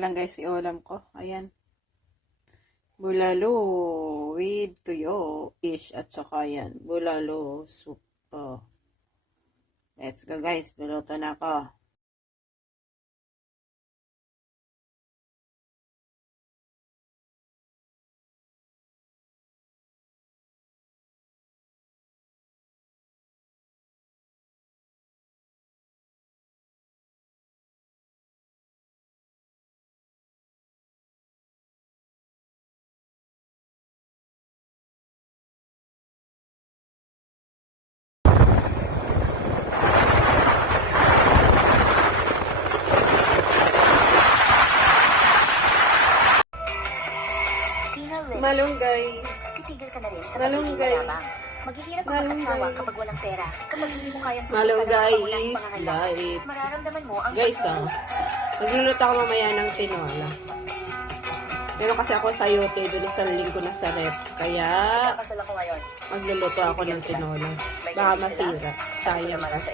lang guys, iulam ko. Ayan. Bulalo with tuyo ish at saka yan. Bulalo soup. Oh. Let's go guys. Luluto na ako. Malunggay. Titigil ka na rin sa Malunggay. Maghihirap ang mag-asawa kapag walang pera. Kapag hindi mo kayang Malunggay is light. mararamdaman mo ang Guys, magluluto ako mamaya ng tinola. Meron kasi ako sayote doon sa lingko na sa rep. Kaya, Kasal ako ngayon. magluluto ako ng tinola. Baka masira. Sayang kasi.